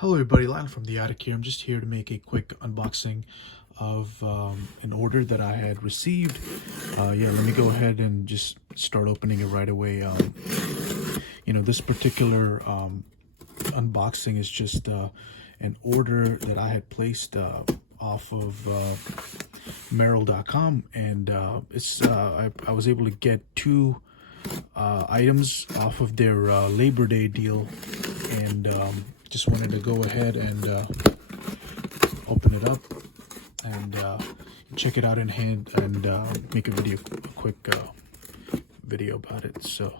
Hello everybody, Lyle from the attic here. I'm just here to make a quick unboxing of an order that I had received. Yeah, let me go ahead and just start opening it right away. This particular unboxing is just an order that I had placed off of Merrell.com, and I was able to get two items off of their Labor Day deal, and just wanted to go ahead and open it up and check it out in hand and make a quick video about it. So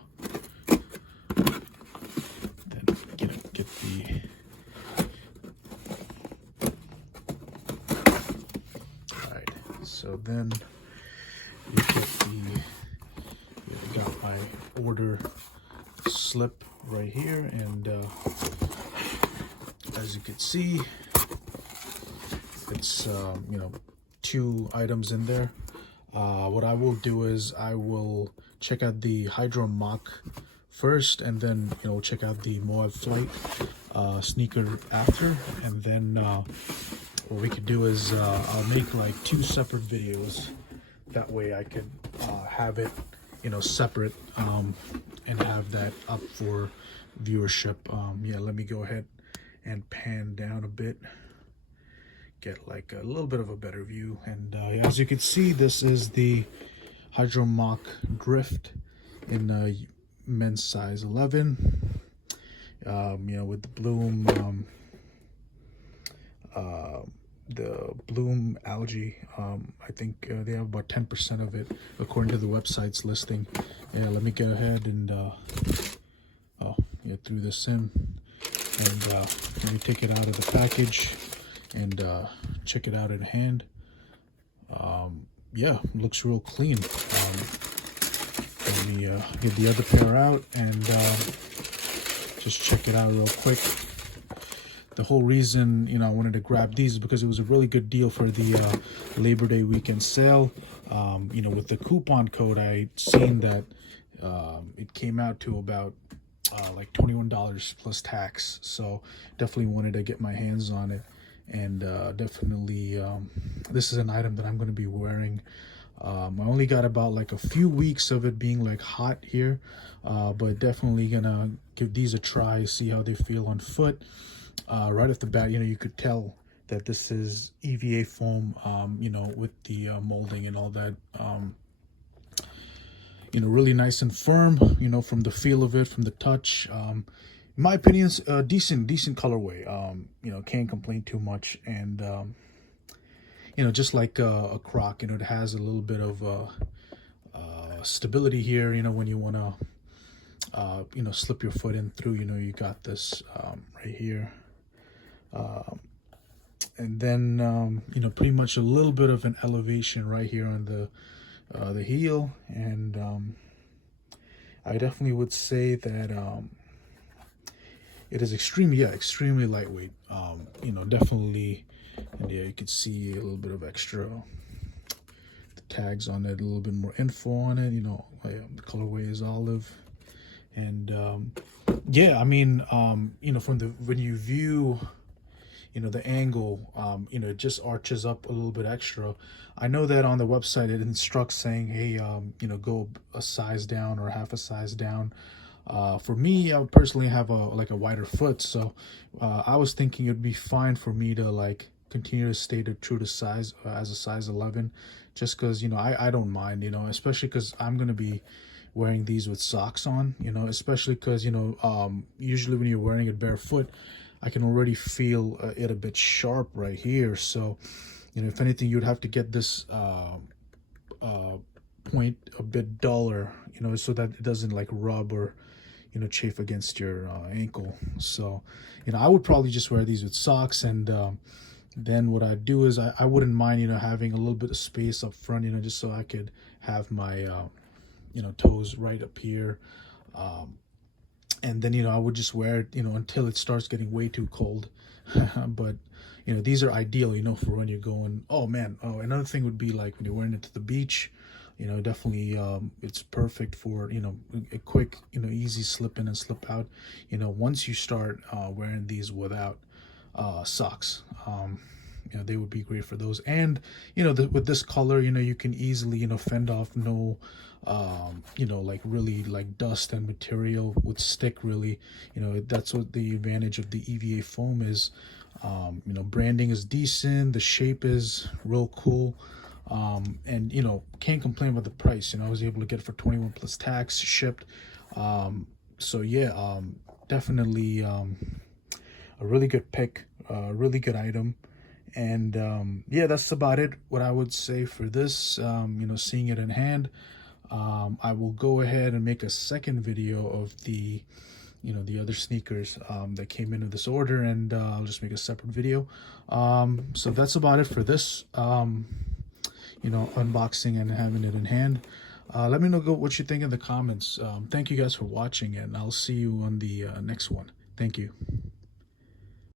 then get the so then you get got my order slip right here, and as you can see, it's two items in there. What I will do is I will check out the Hydro Mock first, and then check out the Moab Flight sneaker after, and then what we could do is I'll make like two separate videos. That way I could have it separate and have that up for viewership. Yeah, let me go ahead and pan down a bit, get like a little bit of a better view. And as you can see, this is the Hydro Mock Drift in men's size 11, with the bloom algae. I think they have about 10% of it according to the website's listing. Yeah, let me go ahead and threw this in, and let me take it out of the package and check it out in hand. Yeah, looks real clean. Let me get the other pair out and just check it out real quick. The whole reason I wanted to grab these is because it was a really good deal for the Labor Day weekend sale. With the coupon code, I seen that it came out to about like $21 plus tax. So definitely wanted to get my hands on it, and definitely this is an item that I'm going to be wearing. I only got about like a few weeks of it being like hot here, but definitely gonna give these a try, see how they feel on foot. Right off the bat, you could tell that this is EVA foam, with the molding and all that. Really nice and firm, from the feel of it, from the touch. In my opinion, it's a decent colorway. Can't complain too much. And, just like a Croc, it has a little bit of stability here, when you want to, slip your foot in through, you got this right here. And then, pretty much a little bit of an elevation right here on the heel. And I definitely would say that it is extremely lightweight. Definitely, and yeah, you can see a little bit of extra the tags on it, a little bit more info on it. The colorway is olive. And yeah, I mean, from when you view the angle, it just arches up a little bit extra. I know that on the website it instructs saying, hey, go a size down or half a size down. For me, I would personally have a wider foot, so I was thinking it'd be fine for me to like continue to stay true to size as a size 11, just because I don't mind, especially because I'm gonna be wearing these with socks on, especially because usually when you're wearing it barefoot, I can already feel it a bit sharp right here. So if anything, you'd have to get this point a bit duller, so that it doesn't like rub or chafe against your ankle. So I would probably just wear these with socks, and then what I'd do is I wouldn't mind having a little bit of space up front, just so I could have my toes right up here. And then I would just wear it until it starts getting way too cold. But these are ideal for when you're going. Oh man, another thing would be like when you're wearing it to the beach. Definitely it's perfect for a quick easy slip in and slip out. Once you start wearing these without socks. You know, they would be great for those. And you know, with this color, you know, you can easily, you know, fend off no you know, like really like dust and material would stick really. You know, that's what the advantage of the EVA foam is. You know, branding is decent, the shape is real cool, and you know, can't complain about the price. You know, I was able to get it for 21 plus tax shipped. So yeah, definitely a really good pick, really good item. And yeah, that's about it, what I would say for this. You know, seeing it in hand, I will go ahead and make a second video of the, you know, the other sneakers that came into this order, and I'll just make a separate video. So that's about it for this, you know, unboxing and having it in hand. Let me know what you think in the comments. Thank you guys for watching, and I'll see you on the next one. Thank you.